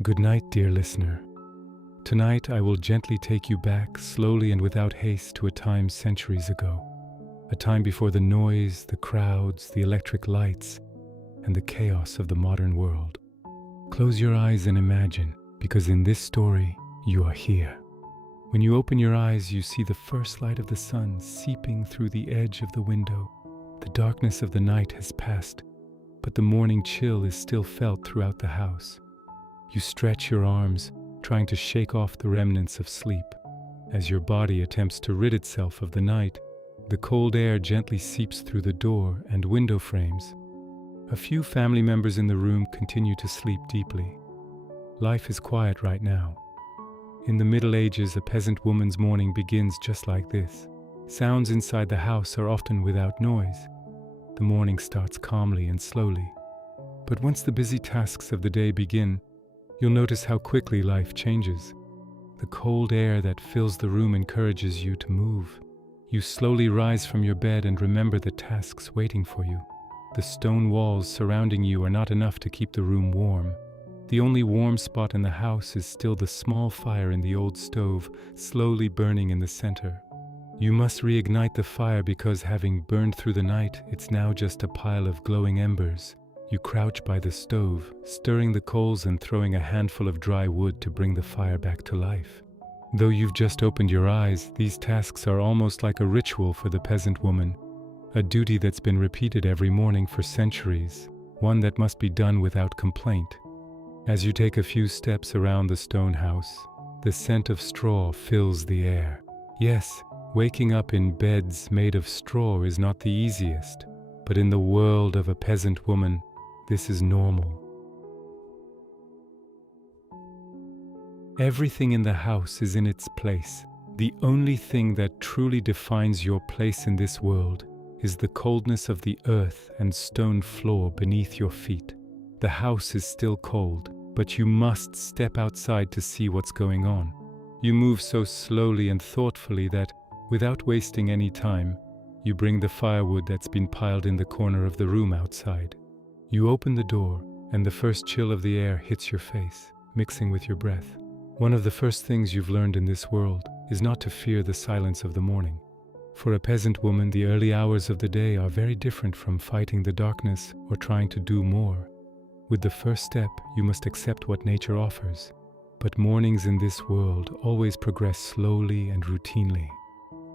Good night, dear listener. Tonight I will gently take you back, slowly and without haste, to a time centuries ago. A time before the noise, the crowds, the electric lights, and the chaos of the modern world. Close your eyes and imagine, because in this story, you are here. When you open your eyes, you see the first light of the sun seeping through the edge of the window. The darkness of the night has passed, but the morning chill is still felt throughout the house. You stretch your arms, trying to shake off the remnants of sleep. As your body attempts to rid itself of the night, the cold air gently seeps through the door and window frames. A few family members in the room continue to sleep deeply. Life is quiet right now. In the Middle Ages, a peasant woman's morning begins just like this. Sounds inside the house are often without noise. The morning starts calmly and slowly. But once the busy tasks of the day begin, you'll notice how quickly life changes. The cold air that fills the room encourages you to move. You slowly rise from your bed and remember the tasks waiting for you. The stone walls surrounding you are not enough to keep the room warm. The only warm spot in the house is still the small fire in the old stove, slowly burning in the center. You must reignite the fire because, having burned through the night, it's now just a pile of glowing embers. You crouch by the stove, stirring the coals and throwing a handful of dry wood to bring the fire back to life. Though you've just opened your eyes, these tasks are almost like a ritual for the peasant woman, a duty that's been repeated every morning for centuries, one that must be done without complaint. As you take a few steps around the stone house, the scent of straw fills the air. Yes, waking up in beds made of straw is not the easiest, but in the world of a peasant woman, this is normal. Everything in the house is in its place. The only thing that truly defines your place in this world is the coldness of the earth and stone floor beneath your feet. The house is still cold, but you must step outside to see what's going on. You move so slowly and thoughtfully that, without wasting any time, you bring the firewood that's been piled in the corner of the room outside. You open the door, and the first chill of the air hits your face, mixing with your breath. One of the first things you've learned in this world is not to fear the silence of the morning. For a peasant woman, the early hours of the day are very different from fighting the darkness or trying to do more. With the first step, you must accept what nature offers. But mornings in this world always progress slowly and routinely.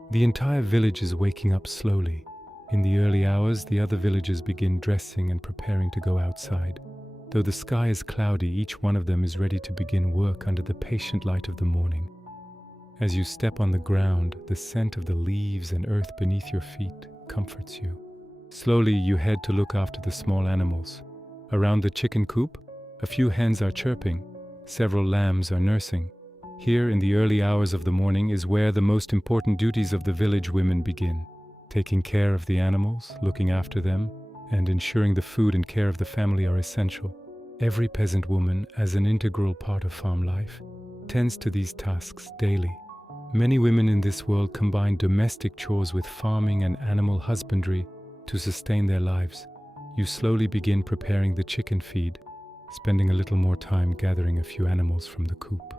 The entire village is waking up slowly. In the early hours, the other villagers begin dressing and preparing to go outside. Though the sky is cloudy, each one of them is ready to begin work under the patient light of the morning. As you step on the ground, the scent of the leaves and earth beneath your feet comforts you. Slowly, you head to look after the small animals. Around the chicken coop, a few hens are chirping, several lambs are nursing. Here, in the early hours of the morning, is where the most important duties of the village women begin. Taking care of the animals, looking after them, and ensuring the food and care of the family are essential. Every peasant woman, as an integral part of farm life, tends to these tasks daily. Many women in this world combine domestic chores with farming and animal husbandry to sustain their lives. You slowly begin preparing the chicken feed, spending a little more time gathering a few animals from the coop.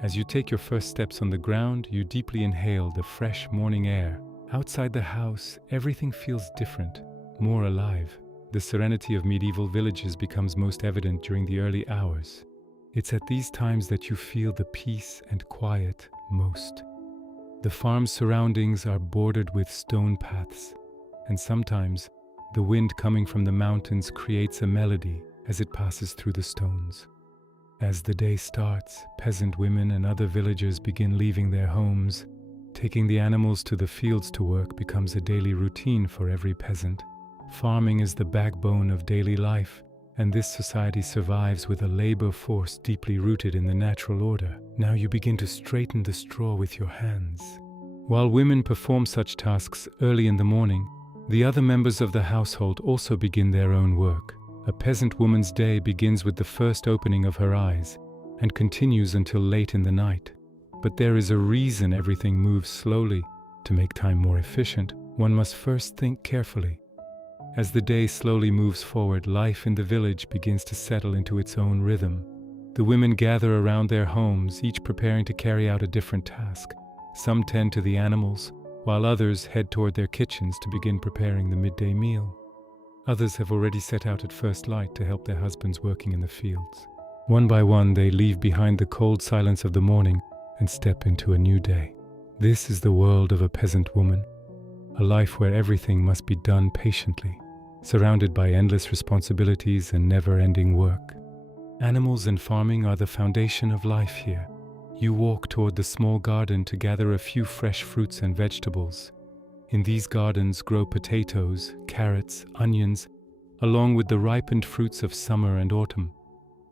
As you take your first steps on the ground, you deeply inhale the fresh morning air. Outside the house, everything feels different, more alive. The serenity of medieval villages becomes most evident during the early hours. It's at these times that you feel the peace and quiet most. The farm's surroundings are bordered with stone paths, and sometimes the wind coming from the mountains creates a melody as it passes through the stones. As the day starts, peasant women and other villagers begin leaving their homes. Taking the animals to the fields to work becomes a daily routine for every peasant. Farming is the backbone of daily life, and this society survives with a labor force deeply rooted in the natural order. Now you begin to straighten the straw with your hands. While women perform such tasks early in the morning, the other members of the household also begin their own work. A peasant woman's day begins with the first opening of her eyes and continues until late in the night. But there is a reason everything moves slowly. To make time more efficient, one must first think carefully. As the day slowly moves forward, life in the village begins to settle into its own rhythm. The women gather around their homes, each preparing to carry out a different task. Some tend to the animals, while others head toward their kitchens to begin preparing the midday meal. Others have already set out at first light to help their husbands working in the fields. One by one, they leave behind the cold silence of the morning and step into a new day. This is the world of a peasant woman, a life where everything must be done patiently, surrounded by endless responsibilities and never-ending work. Animals and farming are the foundation of life here. You walk toward the small garden to gather a few fresh fruits and vegetables. In these gardens grow potatoes, carrots, onions, along with the ripened fruits of summer and autumn,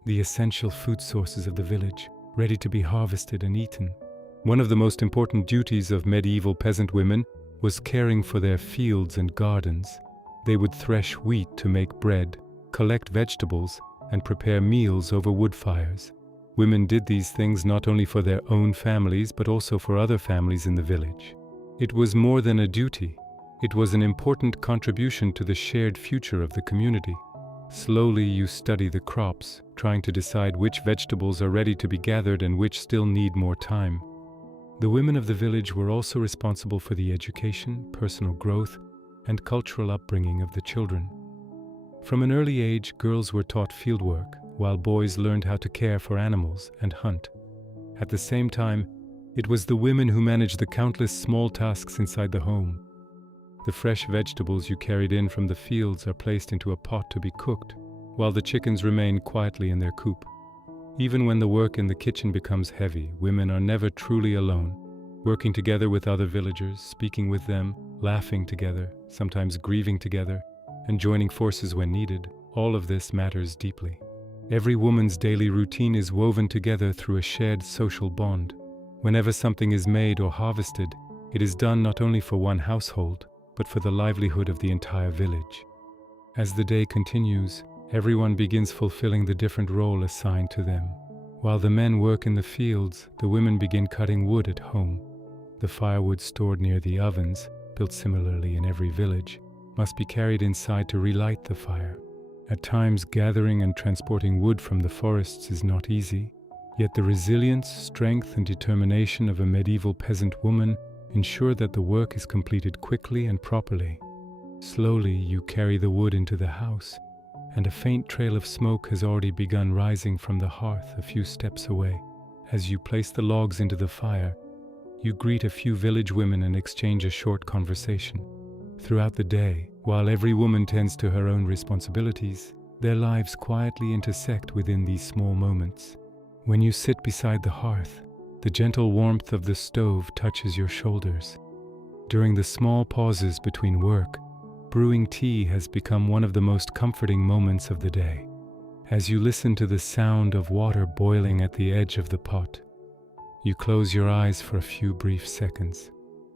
the essential food sources of the village, ready to be harvested and eaten. One of the most important duties of medieval peasant women was caring for their fields and gardens. They would thresh wheat to make bread, collect vegetables, and prepare meals over wood fires. Women did these things not only for their own families, but also for other families in the village. It was more than a duty. It was an important contribution to the shared future of the community. Slowly you study the crops, trying to decide which vegetables are ready to be gathered and which still need more time. The women of the village were also responsible for the education, personal growth, and cultural upbringing of the children. From an early age, girls were taught fieldwork, while boys learned how to care for animals and hunt. At the same time, it was the women who managed the countless small tasks inside the home. The fresh vegetables you carried in from the fields are placed into a pot to be cooked, while the chickens remain quietly in their coop. Even when the work in the kitchen becomes heavy, women are never truly alone, working together with other villagers, speaking with them, laughing together, sometimes grieving together, and joining forces when needed. All of this matters deeply. Every woman's daily routine is woven together through a shared social bond. Whenever something is made or harvested, it is done not only for one household, but for the livelihood of the entire village. As the day continues, everyone begins fulfilling the different role assigned to them. While the men work in the fields, the women begin cutting wood at home. The firewood stored near the ovens, built similarly in every village, must be carried inside to relight the fire. At times, gathering and transporting wood from the forests is not easy, yet the resilience, strength, and determination of a medieval peasant woman ensure that the work is completed quickly and properly. Slowly, you carry the wood into the house, and a faint trail of smoke has already begun rising from the hearth a few steps away. As you place the logs into the fire, you greet a few village women and exchange a short conversation. Throughout the day, while every woman tends to her own responsibilities, their lives quietly intersect within these small moments. When you sit beside the hearth, the gentle warmth of the stove touches your shoulders. During the small pauses between work, brewing tea has become one of the most comforting moments of the day. As you listen to the sound of water boiling at the edge of the pot, you close your eyes for a few brief seconds,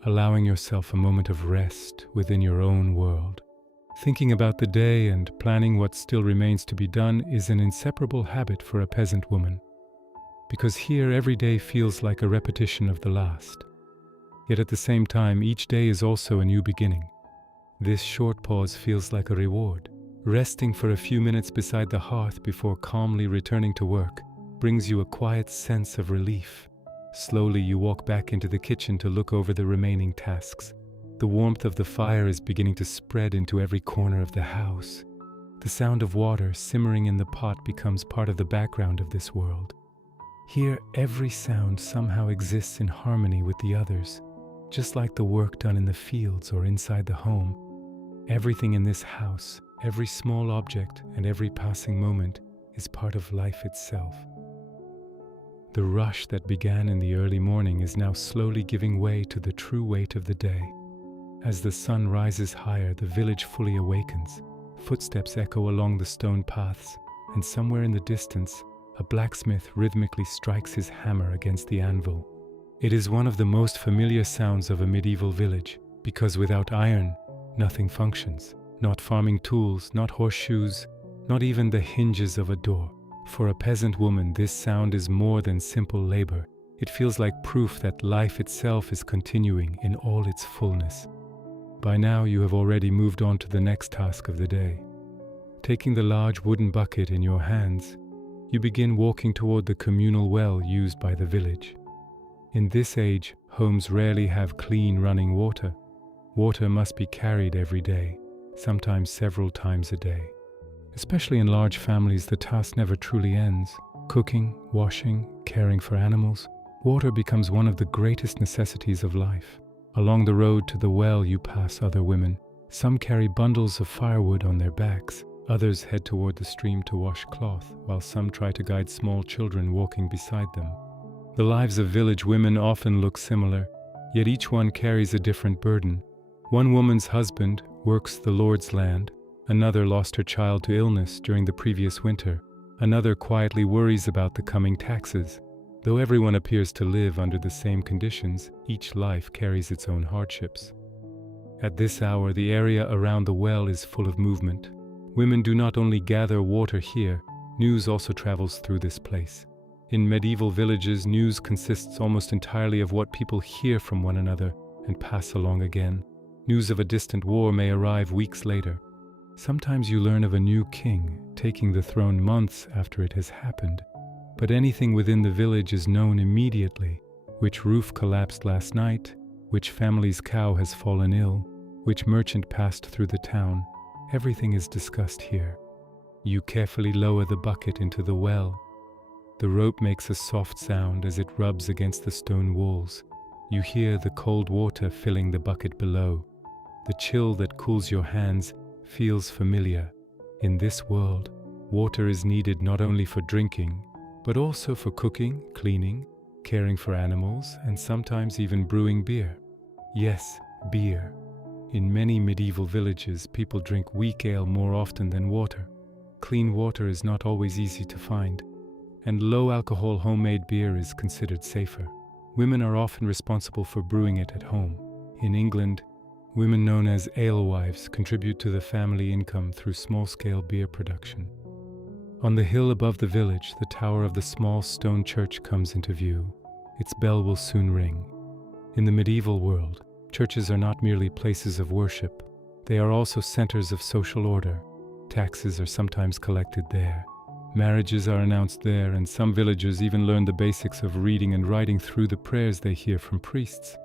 allowing yourself a moment of rest within your own world. Thinking about the day and planning what still remains to be done is an inseparable habit for a peasant woman, because here every day feels like a repetition of the last. Yet at the same time, each day is also a new beginning. This short pause feels like a reward. Resting for a few minutes beside the hearth before calmly returning to work brings you a quiet sense of relief. Slowly you walk back into the kitchen to look over the remaining tasks. The warmth of the fire is beginning to spread into every corner of the house. The sound of water simmering in the pot becomes part of the background of this world. Here, every sound somehow exists in harmony with the others, just like the work done in the fields or inside the home. Everything in this house, every small object and every passing moment is part of life itself. The rush that began in the early morning is now slowly giving way to the true weight of the day. As the sun rises higher, the village fully awakens. Footsteps echo along the stone paths, and somewhere in the distance, a blacksmith rhythmically strikes his hammer against the anvil. It is one of the most familiar sounds of a medieval village, because without iron, nothing functions. Not farming tools, not horseshoes, not even the hinges of a door. For a peasant woman, this sound is more than simple labor. It feels like proof that life itself is continuing in all its fullness. By now, you have already moved on to the next task of the day. Taking the large wooden bucket in your hands, you begin walking toward the communal well used by the village. In this age, homes rarely have clean running water. Water must be carried every day, sometimes several times a day. Especially in large families, the task never truly ends. Cooking, washing, caring for animals, water becomes one of the greatest necessities of life. Along the road to the well, you pass other women. Some carry bundles of firewood on their backs. Others head toward the stream to wash cloth, while some try to guide small children walking beside them. The lives of village women often look similar, yet each one carries a different burden. One woman's husband works the Lord's land. Another lost her child to illness during the previous winter. Another quietly worries about the coming taxes. Though everyone appears to live under the same conditions, each life carries its own hardships. At this hour, the area around the well is full of movement. Women do not only gather water here, news also travels through this place. In medieval villages, news consists almost entirely of what people hear from one another and pass along again. News of a distant war may arrive weeks later. Sometimes you learn of a new king taking the throne months after it has happened. But anything within the village is known immediately. Which roof collapsed last night, which family's cow has fallen ill, which merchant passed through the town. Everything is discussed here. You carefully lower the bucket into the well. The rope makes a soft sound as it rubs against the stone walls. You hear the cold water filling the bucket below. The chill that cools your hands feels familiar. In this world, water is needed not only for drinking, but also for cooking, cleaning, caring for animals, and sometimes even brewing beer. Yes, beer. In many medieval villages, people drink weak ale more often than water. Clean water is not always easy to find, and low-alcohol homemade beer is considered safer. Women are often responsible for brewing it at home. In England, women known as alewives contribute to the family income through small-scale beer production. On the hill above the village, the tower of the small stone church comes into view. Its bell will soon ring. In the medieval world, churches are not merely places of worship. They are also centers of social order. Taxes are sometimes collected there. Marriages are announced there, and some villagers even learn the basics of reading and writing through the prayers they hear from priests.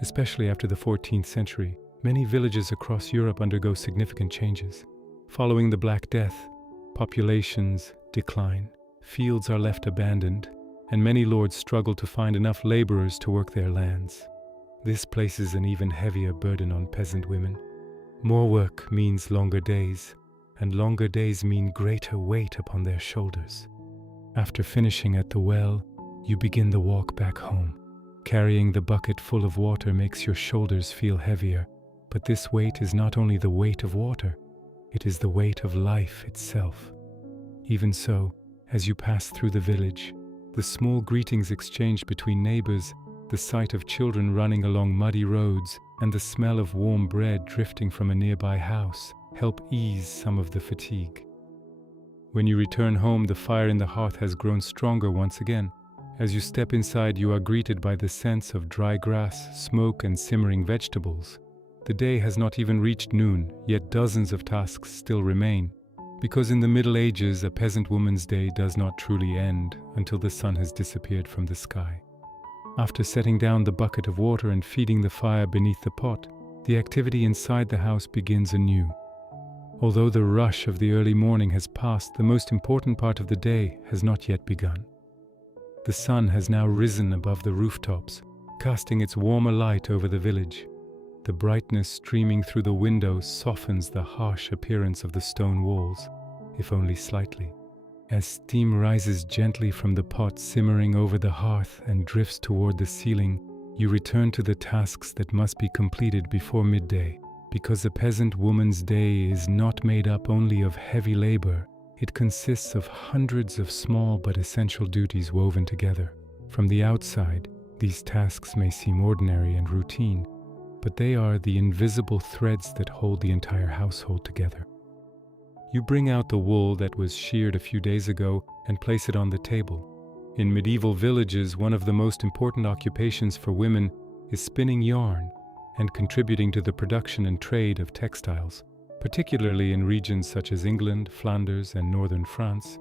Especially after the 14th century, many villages across Europe undergo significant changes. Following the Black Death, populations decline, fields are left abandoned, and many lords struggle to find enough laborers to work their lands. This places an even heavier burden on peasant women. More work means longer days, and longer days mean greater weight upon their shoulders. After finishing at the well, you begin the walk back home. Carrying the bucket full of water makes your shoulders feel heavier, but this weight is not only the weight of water, it is the weight of life itself. Even so, as you pass through the village, the small greetings exchanged between neighbors, the sight of children running along muddy roads, and the smell of warm bread drifting from a nearby house help ease some of the fatigue. When you return home, the fire in the hearth has grown stronger once again. As you step inside, you are greeted by the scents of dry grass, smoke, and simmering vegetables. The day has not even reached noon, yet dozens of tasks still remain, because in the Middle Ages, a peasant woman's day does not truly end until the sun has disappeared from the sky. After setting down the bucket of water and feeding the fire beneath the pot, the activity inside the house begins anew. Although the rush of the early morning has passed, the most important part of the day has not yet begun. The sun has now risen above the rooftops, casting its warmer light over the village. The brightness streaming through the windows softens the harsh appearance of the stone walls, if only slightly. As steam rises gently from the pot simmering over the hearth and drifts toward the ceiling, you return to the tasks that must be completed before midday. Because a peasant woman's day is not made up only of heavy labor, it consists of hundreds of small but essential duties woven together. From the outside, these tasks may seem ordinary and routine, but they are the invisible threads that hold the entire household together. You bring out the wool that was sheared a few days ago and place it on the table. In medieval villages, one of the most important occupations for women is spinning yarn and contributing to the production and trade of textiles. Particularly in regions such as England, Flanders, and northern France,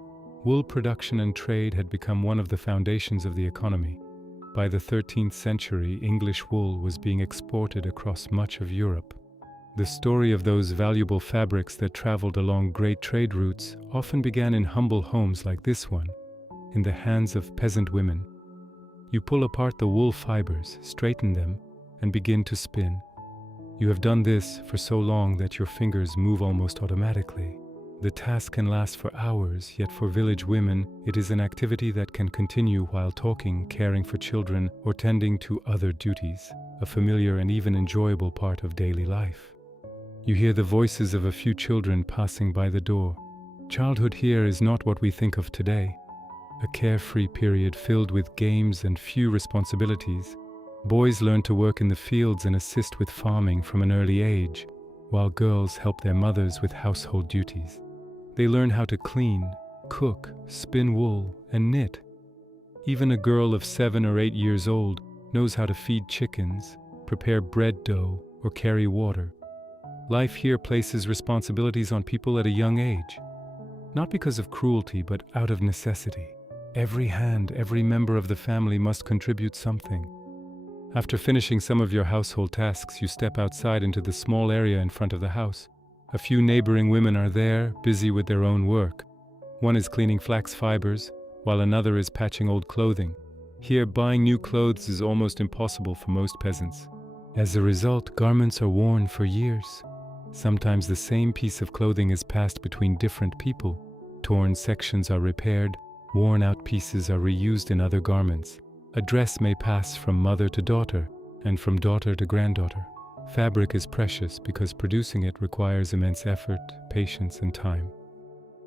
Wool production and trade had become one of the foundations of the economy. By the 13th century, English wool was being exported across much of Europe. The story of those valuable fabrics that traveled along great trade routes often began in humble homes like this one, in the hands of peasant women. You pull apart the wool fibers, straighten them, and begin to spin. You have done this for so long that your fingers move almost automatically. The task can last for hours, yet for village women, it is an activity that can continue while talking, caring for children, or tending to other duties, a familiar and even enjoyable part of daily life. You hear the voices of a few children passing by the door. Childhood here is not what we think of today. A carefree period filled with games and few responsibilities. Boys learn to work in the fields and assist with farming from an early age, while girls help their mothers with household duties. They learn how to clean, cook, spin wool, and knit. Even a girl of 7 or 8 years old knows how to feed chickens, prepare bread dough, or carry water. Life here places responsibilities on people at a young age, not because of cruelty, but out of necessity. Every hand, every member of the family must contribute something. After finishing some of your household tasks, you step outside into the small area in front of the house. A few neighboring women are there, busy with their own work. One is cleaning flax fibers, while another is patching old clothing. Here, buying new clothes is almost impossible for most peasants. As a result, garments are worn for years. Sometimes the same piece of clothing is passed between different people. Torn sections are repaired, worn-out pieces are reused in other garments. A dress may pass from mother to daughter, and from daughter to granddaughter. Fabric is precious because producing it requires immense effort, patience, and time.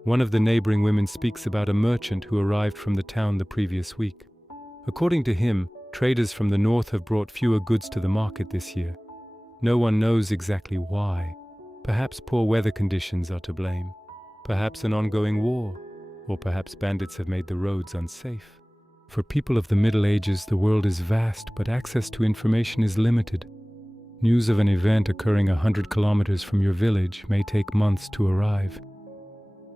One of the neighboring women speaks about a merchant who arrived from the town the previous week. According to him, traders from the north have brought fewer goods to the market this year. No one knows exactly why. Perhaps poor weather conditions are to blame. Perhaps an ongoing war. Or perhaps bandits have made the roads unsafe. For people of the Middle Ages, the world is vast, but access to information is limited. News of an event occurring 100 kilometers from your village may take months to arrive.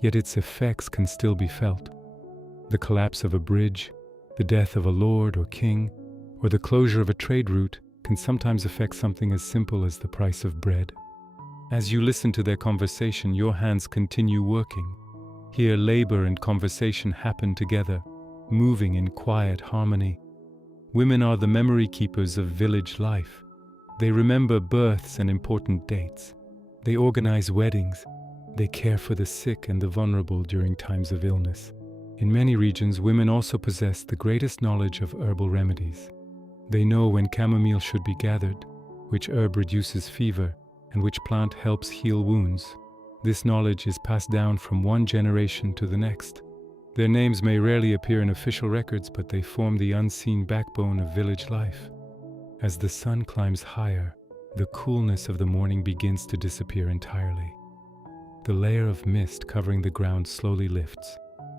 Yet its effects can still be felt. The collapse of a bridge, the death of a lord or king, or the closure of a trade route can sometimes affect something as simple as the price of bread. As you listen to their conversation, your hands continue working. Here, labor and conversation happen together, moving in quiet harmony. Women are the memory keepers of village life. They remember births and important dates. They organize weddings. They care for the sick and the vulnerable during times of illness. In many regions, women also possess the greatest knowledge of herbal remedies. They know when chamomile should be gathered, which herb reduces fever, and which plant helps heal wounds. This knowledge is passed down from one generation to the next. Their names may rarely appear in official records, but they form the unseen backbone of village life. As the sun climbs higher, the coolness of the morning begins to disappear entirely. The layer of mist covering the ground slowly lifts.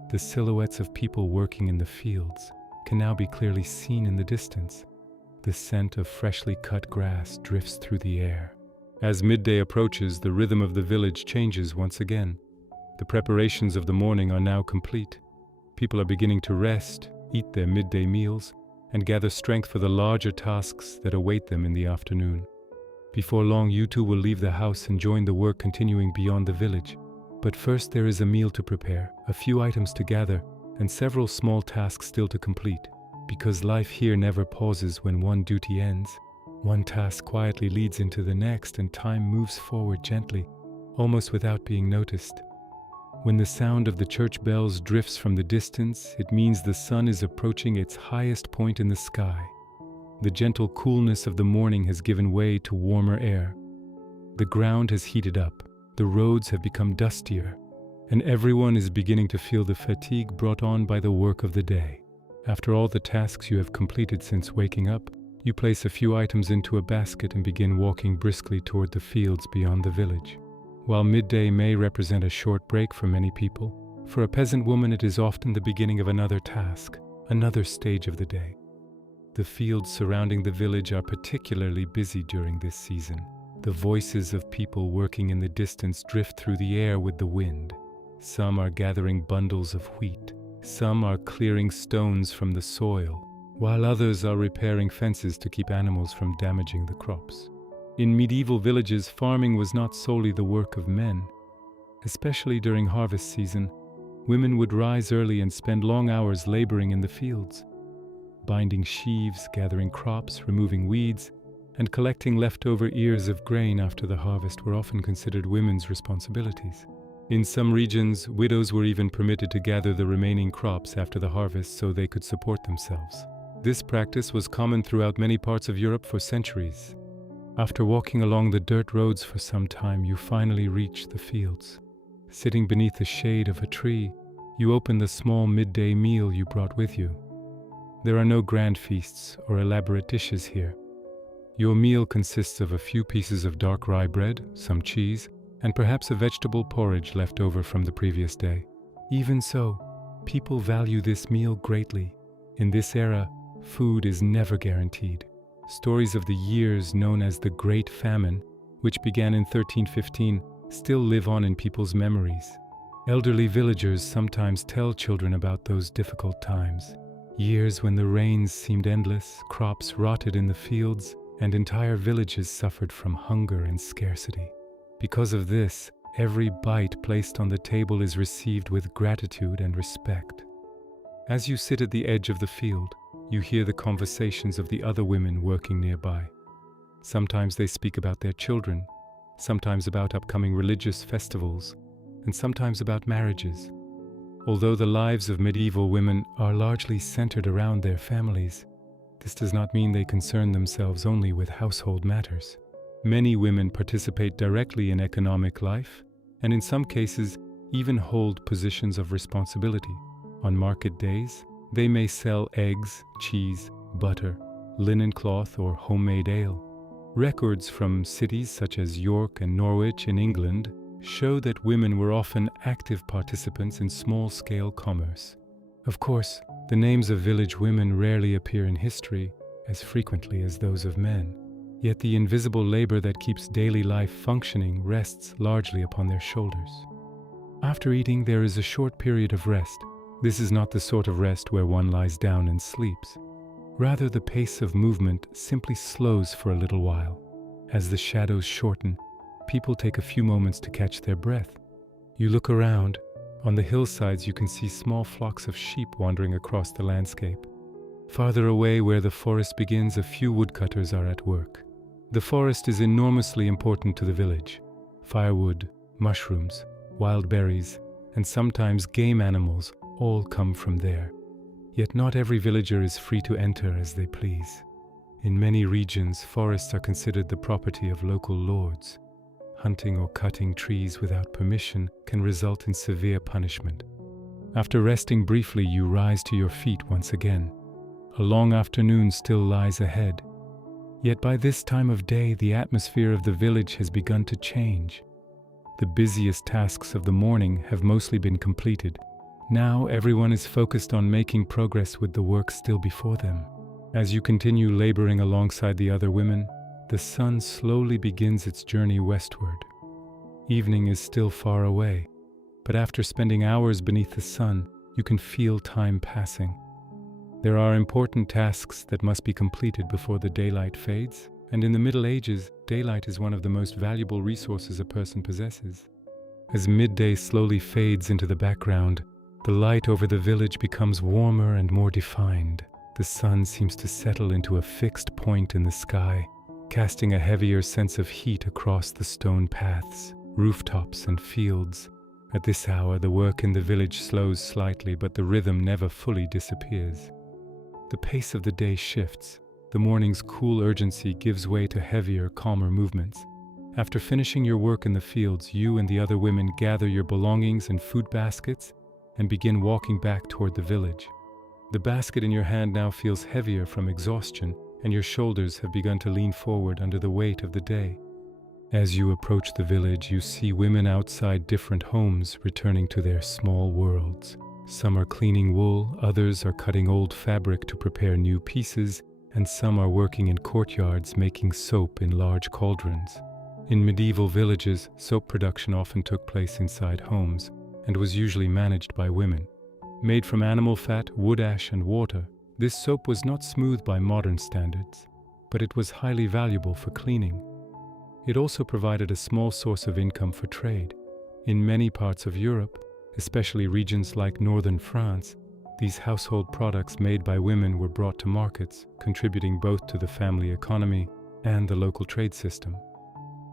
The silhouettes of people working in the fields can now be clearly seen in the distance. The scent of freshly cut grass drifts through the air. As midday approaches, the rhythm of the village changes once again. The preparations of the morning are now complete. People are beginning to rest, eat their midday meals, and gather strength for the larger tasks that await them in the afternoon. Before long, you two will leave the house and join the work continuing beyond the village. But first there is a meal to prepare, a few items to gather, and several small tasks still to complete. Because life here never pauses when one duty ends. One task quietly leads into the next, and time moves forward gently, almost without being noticed. When the sound of the church bells drifts from the distance, it means the sun is approaching its highest point in the sky. The gentle coolness of the morning has given way to warmer air. The ground has heated up, the roads have become dustier, and everyone is beginning to feel the fatigue brought on by the work of the day. After all the tasks you have completed since waking up, you place a few items into a basket and begin walking briskly toward the fields beyond the village. While midday may represent a short break for many people, for a peasant woman it is often the beginning of another task, another stage of the day. The fields surrounding the village are particularly busy during this season. The voices of people working in the distance drift through the air with the wind. Some are gathering bundles of wheat, Some are clearing stones from the soil, while others are repairing fences to keep animals from damaging the crops. In medieval villages, farming was not solely the work of men. Especially during harvest season, women would rise early and spend long hours laboring in the fields, binding sheaves, gathering crops, removing weeds, and collecting leftover ears of grain after the harvest were often considered women's responsibilities. In some regions, widows were even permitted to gather the remaining crops after the harvest so they could support themselves. This practice was common throughout many parts of Europe for centuries. After walking along the dirt roads for some time, you finally reach the fields. Sitting beneath the shade of a tree, you open the small midday meal you brought with you. There are no grand feasts or elaborate dishes here. Your meal consists of a few pieces of dark rye bread, some cheese, and perhaps a vegetable porridge left over from the previous day. Even so, people value this meal greatly. In this era, food is never guaranteed. Stories of the years known as the Great Famine, which began in 1315, still live on in people's memories. Elderly villagers sometimes tell children about those difficult times. Years when the rains seemed endless, crops rotted in the fields, and entire villages suffered from hunger and scarcity. Because of this, every bite placed on the table is received with gratitude and respect. As you sit at the edge of the field, you hear the conversations of the other women working nearby. Sometimes they speak about their children, sometimes about upcoming religious festivals, and sometimes about marriages. Although the lives of medieval women are largely centered around their families, this does not mean they concern themselves only with household matters. Many women participate directly in economic life, and in some cases, even hold positions of responsibility. On market days, they may sell eggs, cheese, butter, linen cloth, or homemade ale. Records from cities such as York and Norwich in England show that women were often active participants in small-scale commerce. Of course, the names of village women rarely appear in history as frequently as those of men. Yet the invisible labor that keeps daily life functioning rests largely upon their shoulders. After eating, there is a short period of rest. This is not the sort of rest where one lies down and sleeps. Rather, the pace of movement simply slows for a little while. As the shadows shorten, people take a few moments to catch their breath. You look around. On the hillsides, you can see small flocks of sheep wandering across the landscape. Farther away, where the forest begins, a few woodcutters are at work. The forest is enormously important to the village. Firewood, mushrooms, wild berries, and sometimes game animals all come from there. Yet not every villager is free to enter as they please. In many regions, forests are considered the property of local lords. Hunting or cutting trees without permission can result in severe punishment. After resting briefly, you rise to your feet once again. A long afternoon still lies ahead. Yet by this time of day, the atmosphere of the village has begun to change. The busiest tasks of the morning have mostly been completed. Now everyone is focused on making progress with the work still before them. As you continue laboring alongside the other women, the sun slowly begins its journey westward. Evening is still far away, but after spending hours beneath the sun, you can feel time passing. There are important tasks that must be completed before the daylight fades, and in the Middle Ages, daylight is one of the most valuable resources a person possesses. As midday slowly fades into the background, the light over the village becomes warmer and more defined. The sun seems to settle into a fixed point in the sky, casting a heavier sense of heat across the stone paths, rooftops, and fields. At this hour, the work in the village slows slightly, but the rhythm never fully disappears. The pace of the day shifts. The morning's cool urgency gives way to heavier, calmer movements. After finishing your work in the fields, you and the other women gather your belongings and food baskets and begin walking back toward the village. The basket in your hand now feels heavier from exhaustion, and your shoulders have begun to lean forward under the weight of the day. As you approach the village, you see women outside different homes returning to their small worlds. Some are cleaning wool, others are cutting old fabric to prepare new pieces, and some are working in courtyards making soap in large cauldrons. In medieval villages, soap production often took place inside homes and was usually managed by women. Made from animal fat, wood ash, and water, this soap was not smooth by modern standards, but it was highly valuable for cleaning. It also provided a small source of income for trade. In many parts of Europe, especially regions like northern France, these household products made by women were brought to markets, contributing both to the family economy and the local trade system.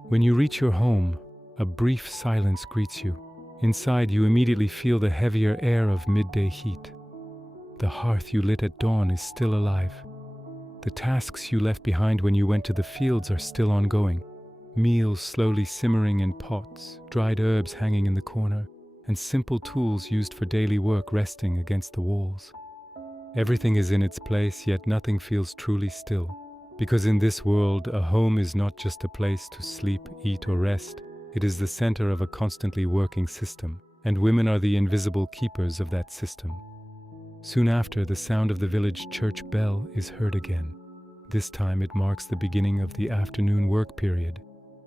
When you reach your home, a brief silence greets you. Inside, you immediately feel the heavier air of midday heat. The hearth you lit at dawn is still alive. The tasks you left behind when you went to the fields are still ongoing. Meals slowly simmering in pots, dried herbs hanging in the corner, and simple tools used for daily work resting against the walls. Everything is in its place, yet nothing feels truly still. Because in this world, a home is not just a place to sleep, eat, or rest. It is the center of a constantly working system, and women are the invisible keepers of that system. Soon after, the sound of the village church bell is heard again. This time it marks the beginning of the afternoon work period.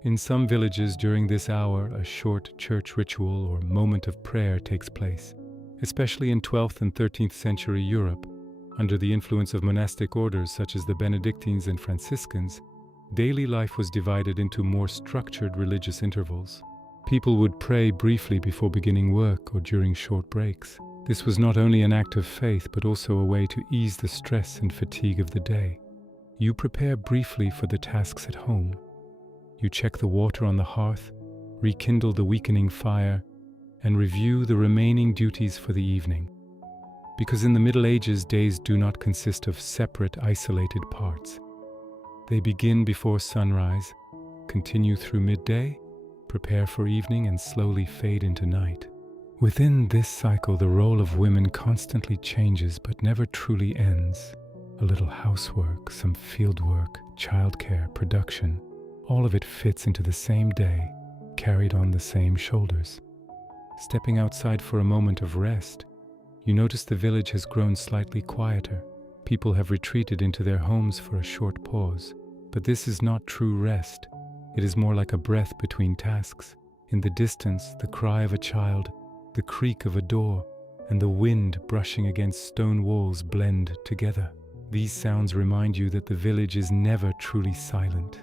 In some villages during this hour, a short church ritual or moment of prayer takes place. Especially in 12th and 13th century Europe, under the influence of monastic orders such as the Benedictines and Franciscans, daily life was divided into more structured religious intervals. People would pray briefly before beginning work or during short breaks. This was not only an act of faith, but also a way to ease the stress and fatigue of the day. You prepare briefly for the tasks at home. You check the water on the hearth, rekindle the weakening fire, and review the remaining duties for the evening. Because in the Middle Ages, days do not consist of separate, isolated parts. They begin before sunrise, continue through midday, prepare for evening, and slowly fade into night. Within this cycle, the role of women constantly changes but never truly ends. A little housework, some field work, childcare, production, all of it fits into the same day, carried on the same shoulders. Stepping outside for a moment of rest, you notice the village has grown slightly quieter. People have retreated into their homes for a short pause. But this is not true rest. It is more like a breath between tasks. In the distance, the cry of a child, the creak of a door, and the wind brushing against stone walls blend together. These sounds remind you that the village is never truly silent.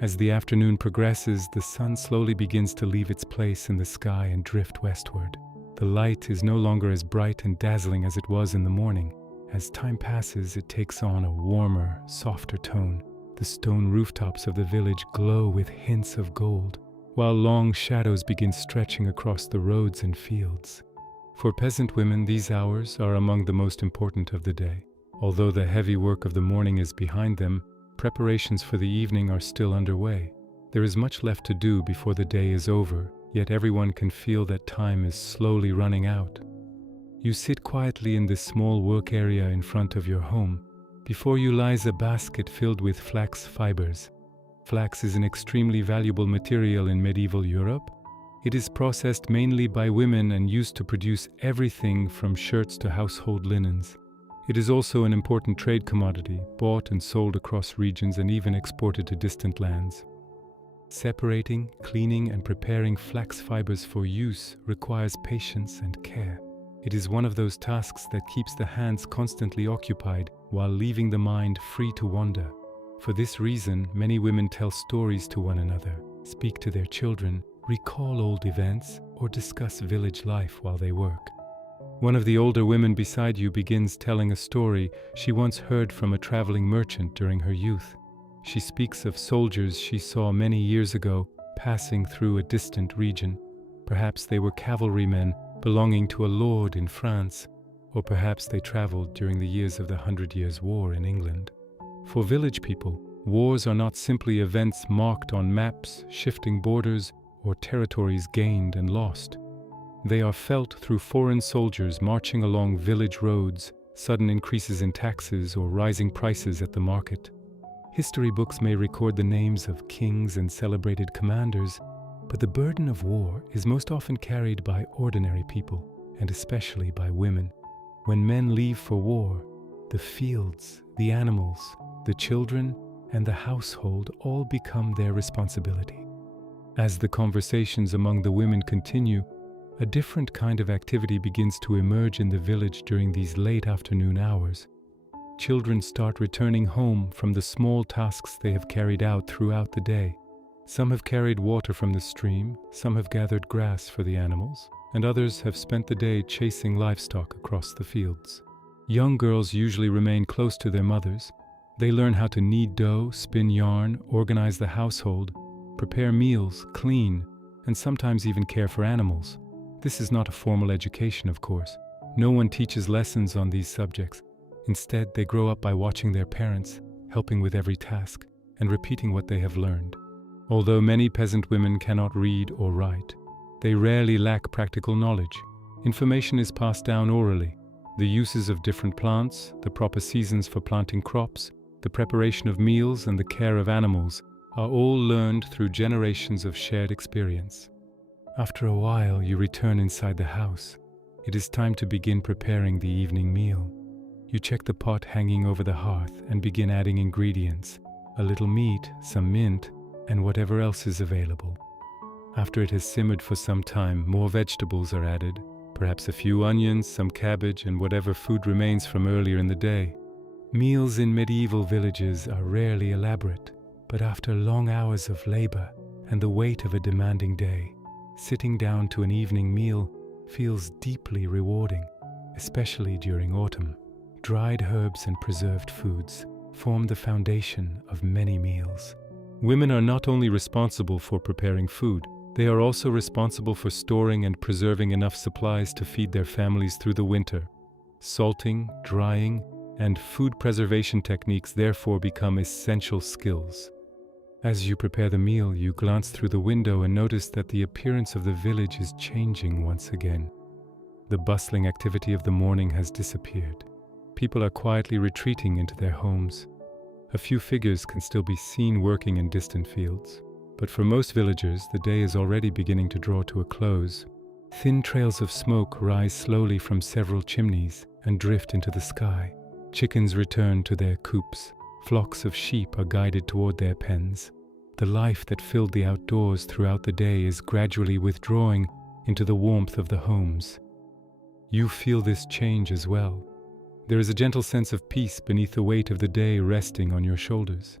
As the afternoon progresses, the sun slowly begins to leave its place in the sky and drift westward. The light is no longer as bright and dazzling as it was in the morning. As time passes, it takes on a warmer, softer tone. The stone rooftops of the village glow with hints of gold, while long shadows begin stretching across the roads and fields. For peasant women, these hours are among the most important of the day. Although the heavy work of the morning is behind them, preparations for the evening are still underway. There is much left to do before the day is over, yet everyone can feel that time is slowly running out. You sit quietly in this small work area in front of your home. Before you lies a basket filled with flax fibers. Flax is an extremely valuable material in medieval Europe. It is processed mainly by women and used to produce everything from shirts to household linens. It is also an important trade commodity, bought and sold across regions and even exported to distant lands. Separating, cleaning, and preparing flax fibers for use requires patience and care. It is one of those tasks that keeps the hands constantly occupied while leaving the mind free to wander. For this reason, many women tell stories to one another, speak to their children, recall old events, or discuss village life while they work. One of the older women beside you begins telling a story she once heard from a traveling merchant during her youth. She speaks of soldiers she saw many years ago passing through a distant region. Perhaps they were cavalrymen belonging to a lord in France, or perhaps they traveled during the years of the 100 Years' War in England. For village people, wars are not simply events marked on maps, shifting borders, or territories gained and lost. They are felt through foreign soldiers marching along village roads, sudden increases in taxes, or rising prices at the market. History books may record the names of kings and celebrated commanders, but the burden of war is most often carried by ordinary people, and especially by women. When men leave for war, the fields, the animals, the children, and the household all become their responsibility. As the conversations among the women continue, A different kind of activity begins to emerge in the village during these late afternoon hours. Children start returning home from the small tasks they have carried out throughout the day. Some have carried water from the stream, some have gathered grass for the animals, and others have spent the day chasing livestock across the fields. Young girls usually remain close to their mothers. They learn how to knead dough, spin yarn, organize the household, prepare meals, clean, and sometimes even care for animals. This is not a formal education, of course. No one teaches lessons on these subjects. Instead, they grow up by watching their parents, helping with every task, and repeating what they have learned. Although many peasant women cannot read or write, they rarely lack practical knowledge. Information is passed down orally. The uses of different plants, the proper seasons for planting crops, the preparation of meals, and the care of animals are all learned through generations of shared experience. After a while, you return inside the house. It is time to begin preparing the evening meal. You check the pot hanging over the hearth and begin adding ingredients, a little meat, some mint, and whatever else is available. After it has simmered for some time, more vegetables are added, perhaps a few onions, some cabbage, and whatever food remains from earlier in the day. Meals in medieval villages are rarely elaborate, but after long hours of labor and the weight of a demanding day, sitting down to an evening meal feels deeply rewarding, especially during autumn. Dried herbs and preserved foods form the foundation of many meals. Women are not only responsible for preparing food, they are also responsible for storing and preserving enough supplies to feed their families through the winter. Salting, drying, and food preservation techniques therefore become essential skills. As you prepare the meal, you glance through the window and notice that the appearance of the village is changing once again. The bustling activity of the morning has disappeared. People are quietly retreating into their homes. A few figures can still be seen working in distant fields, but for most villagers, the day is already beginning to draw to a close. Thin trails of smoke rise slowly from several chimneys and drift into the sky. Chickens return to their coops. Flocks of sheep are guided toward their pens. The life that filled the outdoors throughout the day is gradually withdrawing into the warmth of the homes. You feel this change as well. There is a gentle sense of peace beneath the weight of the day resting on your shoulders.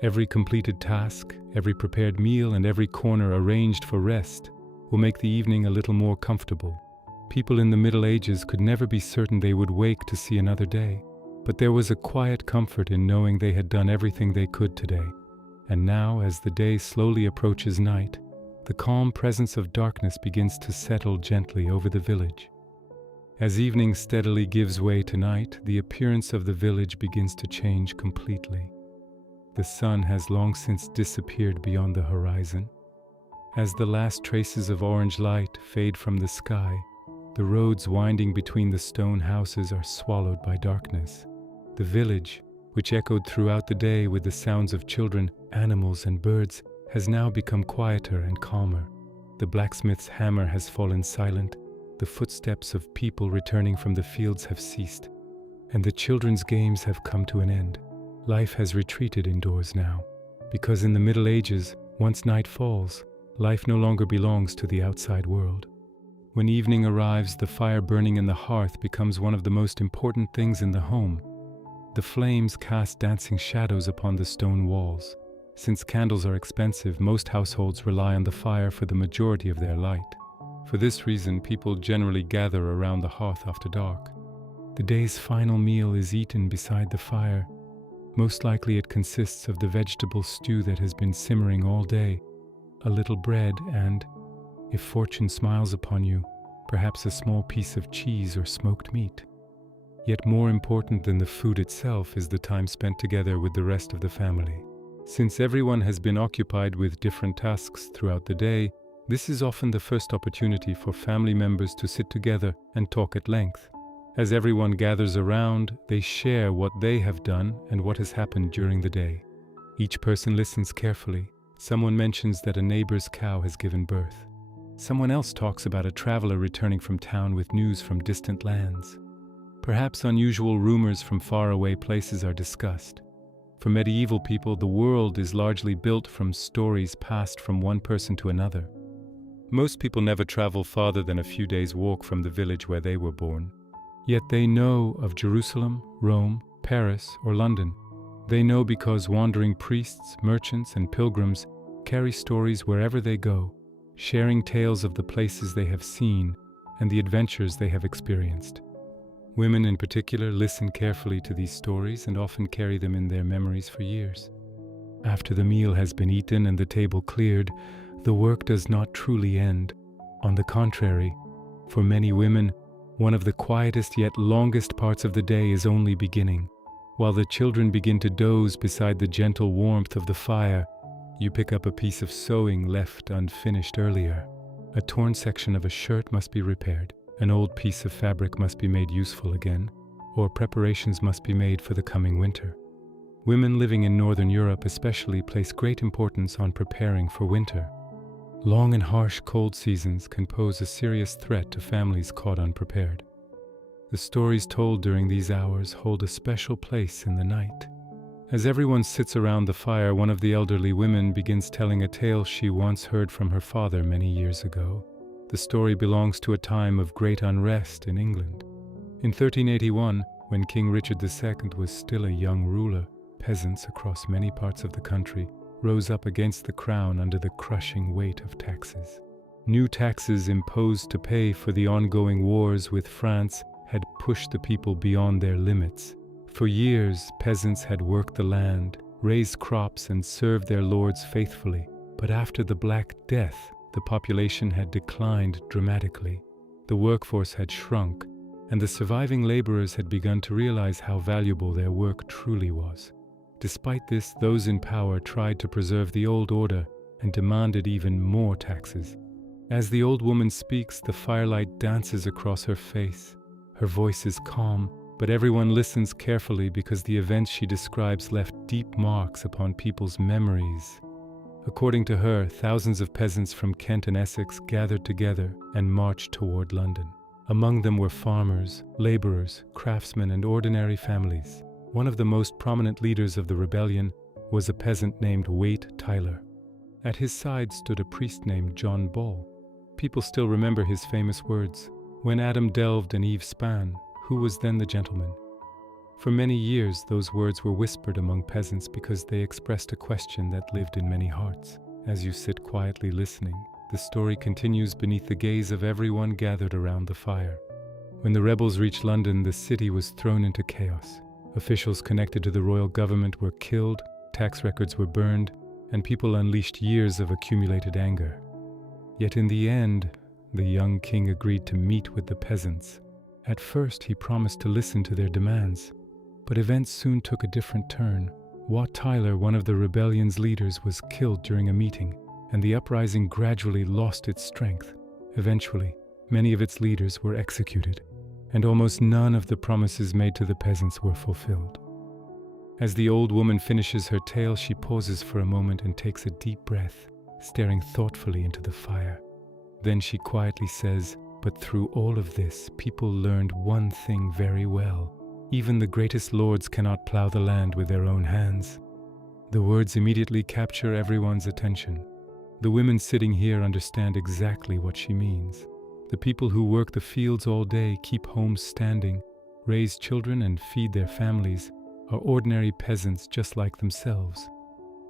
Every completed task, every prepared meal, and every corner arranged for rest will make the evening a little more comfortable. People in the Middle Ages could never be certain they would wake to see another day, but there was a quiet comfort in knowing they had done everything they could today. And now, as the day slowly approaches night, the calm presence of darkness begins to settle gently over the village. As evening steadily gives way to night, the appearance of the village begins to change completely. The sun has long since disappeared beyond the horizon. As the last traces of orange light fade from the sky, the roads winding between the stone houses are swallowed by darkness. The village, which echoed throughout the day with the sounds of children, animals, and birds, has now become quieter and calmer. The blacksmith's hammer has fallen silent. The footsteps of people returning from the fields have ceased, and the children's games have come to an end. Life has retreated indoors now, because in the Middle Ages, once night falls, life no longer belongs to the outside world. When evening arrives, the fire burning in the hearth becomes one of the most important things in the home. The flames cast dancing shadows upon the stone walls. Since candles are expensive, most households rely on the fire for the majority of their light. For this reason, people generally gather around the hearth after dark. The day's final meal is eaten beside the fire. Most likely it consists of the vegetable stew that has been simmering all day, a little bread, and, if fortune smiles upon you, perhaps a small piece of cheese or smoked meat. Yet more important than the food itself is the time spent together with the rest of the family. Since everyone has been occupied with different tasks throughout the day, this is often the first opportunity for family members to sit together and talk at length. As everyone gathers around, they share what they have done and what has happened during the day. Each person listens carefully. Someone mentions that a neighbor's cow has given birth. Someone else talks about a traveler returning from town with news from distant lands. Perhaps unusual rumors from faraway places are discussed. For medieval people, the world is largely built from stories passed from one person to another. Most people never travel farther than a few days' walk from the village where they were born. Yet they know of Jerusalem, Rome, Paris, or London. They know because wandering priests, merchants, and pilgrims carry stories wherever they go, sharing tales of the places they have seen and the adventures they have experienced. Women in particular listen carefully to these stories and often carry them in their memories for years. After the meal has been eaten and the table cleared, the work does not truly end. On the contrary, for many women, one of the quietest yet longest parts of the day is only beginning. While the children begin to doze beside the gentle warmth of the fire, you pick up a piece of sewing left unfinished earlier. A torn section of a shirt must be repaired. An old piece of fabric must be made useful again, or preparations must be made for the coming winter. Women living in Northern Europe especially place great importance on preparing for winter. Long and harsh cold seasons can pose a serious threat to families caught unprepared. The stories told during these hours hold a special place in the night. As everyone sits around the fire, one of the elderly women begins telling a tale she once heard from her father many years ago. The story belongs to a time of great unrest in England. In 1381, when King Richard II was still a young ruler, peasants across many parts of the country rose up against the crown under the crushing weight of taxes. New taxes imposed to pay for the ongoing wars with France had pushed the people beyond their limits. For years, peasants had worked the land, raised crops, and served their lords faithfully. But after the Black Death, the population had declined dramatically. The workforce had shrunk, and the surviving laborers had begun to realize how valuable their work truly was. Despite this, those in power tried to preserve the old order and demanded even more taxes. As the old woman speaks, the firelight dances across her face. Her voice is calm, but everyone listens carefully because the events she describes left deep marks upon people's memories. According to her, thousands of peasants from Kent and Essex gathered together and marched toward London. Among them were farmers, laborers, craftsmen, and ordinary families. One of the most prominent leaders of the rebellion was a peasant named Waite Tyler. At his side stood a priest named John Ball. People still remember his famous words, "When Adam delved and Eve span, who was then the gentleman?" For many years, those words were whispered among peasants because they expressed a question that lived in many hearts. As you sit quietly listening, the story continues beneath the gaze of everyone gathered around the fire. When the rebels reached London, the city was thrown into chaos. Officials connected to the royal government were killed, tax records were burned, and people unleashed years of accumulated anger. Yet in the end, the young king agreed to meet with the peasants. At first, he promised to listen to their demands, but events soon took a different turn. Wat Tyler, one of the rebellion's leaders, was killed during a meeting, and the uprising gradually lost its strength. Eventually, many of its leaders were executed, and almost none of the promises made to the peasants were fulfilled. As the old woman finishes her tale, she pauses for a moment and takes a deep breath, staring thoughtfully into the fire. Then she quietly says, "But through all of this, people learned one thing very well. Even the greatest lords cannot plow the land with their own hands." The words immediately capture everyone's attention. The women sitting here understand exactly what she means. The people who work the fields all day, keep homes standing, raise children and feed their families, are ordinary peasants just like themselves.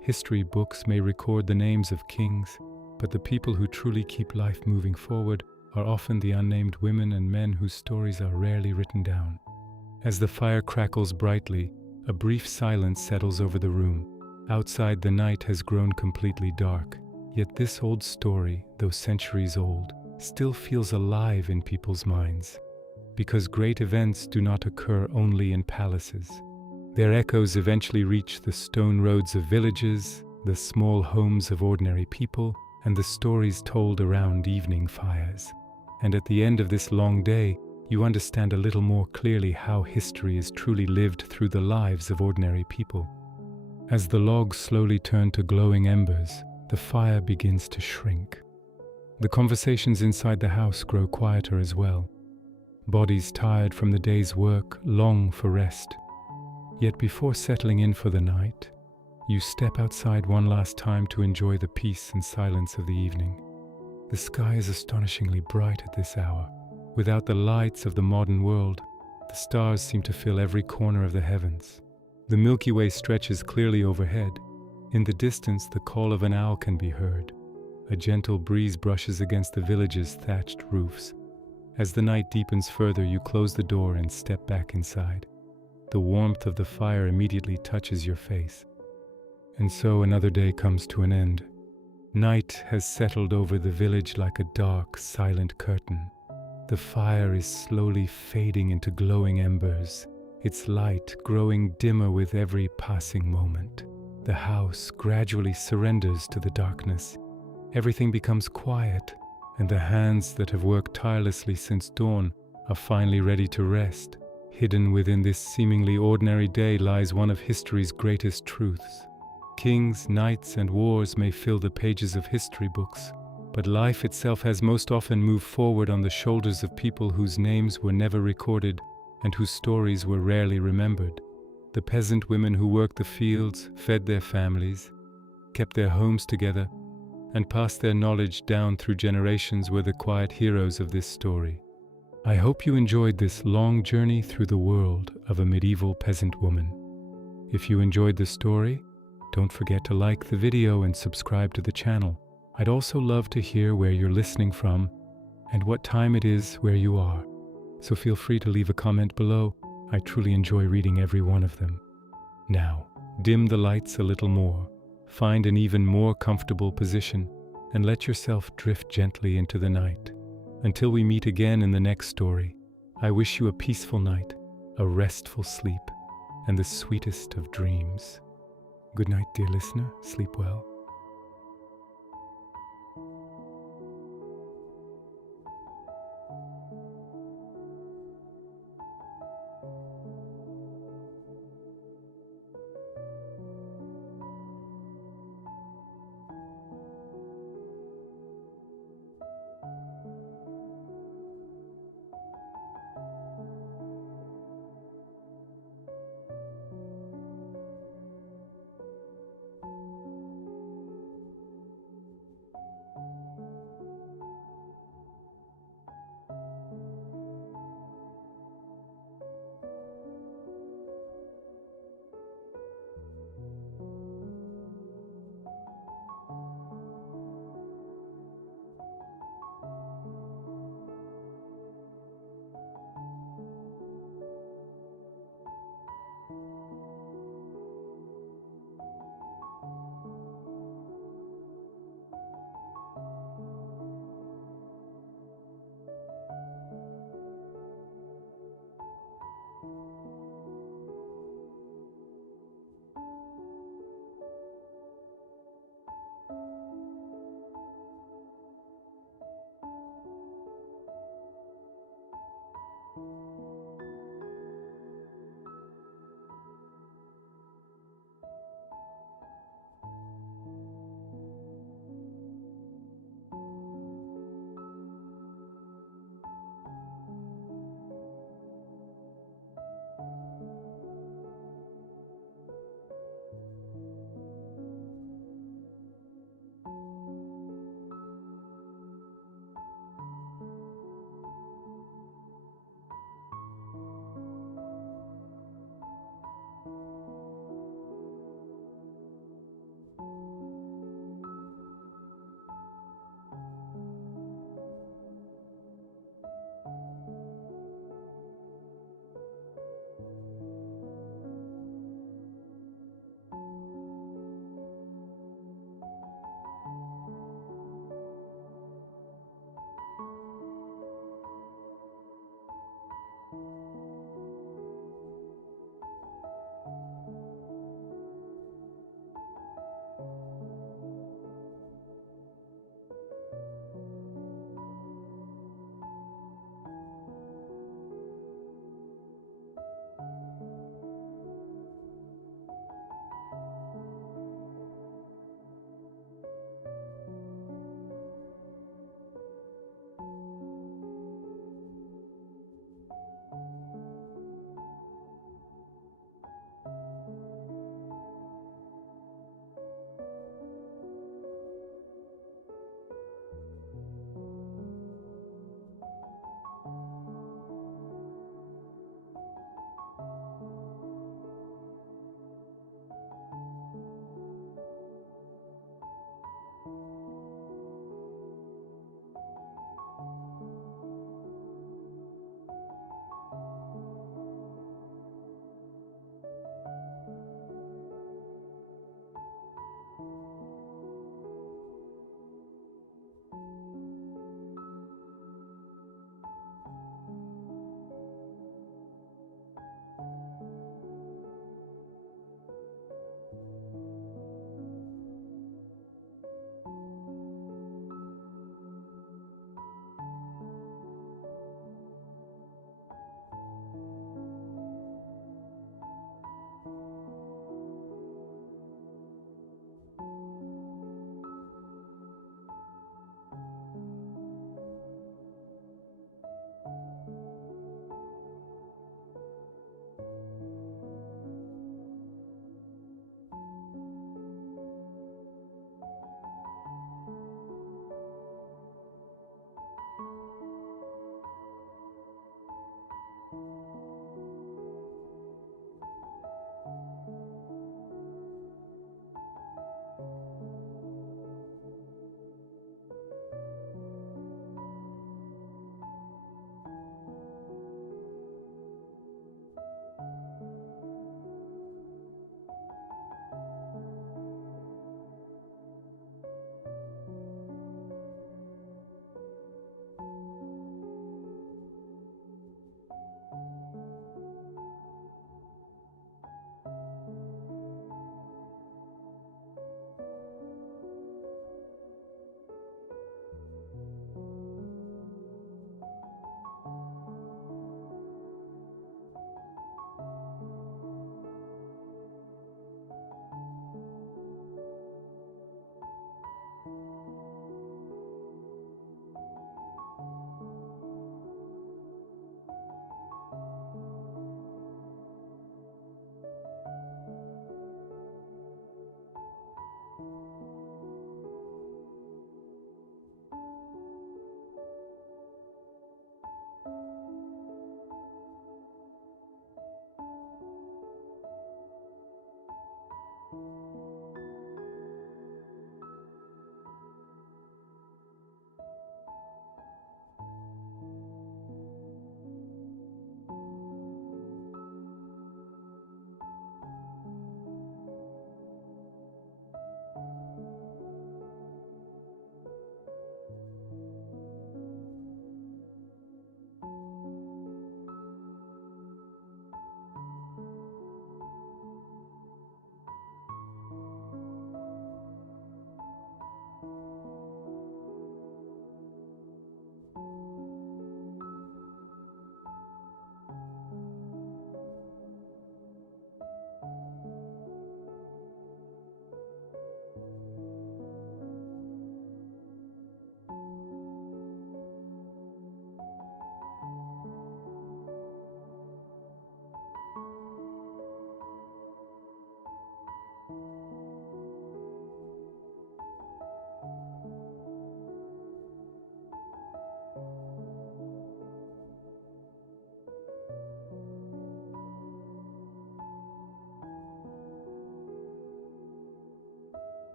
History books may record the names of kings, but the people who truly keep life moving forward are often the unnamed women and men whose stories are rarely written down. As the fire crackles brightly, a brief silence settles over the room. Outside, the night has grown completely dark, yet this old story, though centuries old, still feels alive in people's minds. Because great events do not occur only in palaces. Their echoes eventually reach the stone roads of villages, the small homes of ordinary people, and the stories told around evening fires. And at the end of this long day, you understand a little more clearly how history is truly lived through the lives of ordinary people. As the logs slowly turn to glowing embers, the fire begins to shrink. The conversations inside the house grow quieter as well. Bodies tired from the day's work long for rest. Yet before settling in for the night, you step outside one last time to enjoy the peace and silence of the evening. The sky is astonishingly bright at this hour. Without the lights of the modern world, the stars seem to fill every corner of the heavens. The Milky Way stretches clearly overhead. In the distance, the call of an owl can be heard. A gentle breeze brushes against the village's thatched roofs. As the night deepens further, you close the door and step back inside. The warmth of the fire immediately touches your face. And so another day comes to an end. Night has settled over the village like a dark, silent curtain. The fire is slowly fading into glowing embers, its light growing dimmer with every passing moment. The house gradually surrenders to the darkness. Everything becomes quiet, and the hands that have worked tirelessly since dawn are finally ready to rest. Hidden within this seemingly ordinary day lies one of history's greatest truths. Kings, knights, and wars may fill the pages of history books, but life itself has most often moved forward on the shoulders of people whose names were never recorded and whose stories were rarely remembered. The peasant women who worked the fields, fed their families, kept their homes together, and passed their knowledge down through generations were the quiet heroes of this story. I hope you enjoyed this long journey through the world of a medieval peasant woman. If you enjoyed the story, don't forget to like the video and subscribe to the channel. I'd also love to hear where you're listening from and what time it is where you are. So feel free to leave a comment below. I truly enjoy reading every one of them. Now, dim the lights a little more, find an even more comfortable position, and let yourself drift gently into the night. Until we meet again in the next story, I wish you a peaceful night, a restful sleep, and the sweetest of dreams. Good night, dear listener. Sleep well.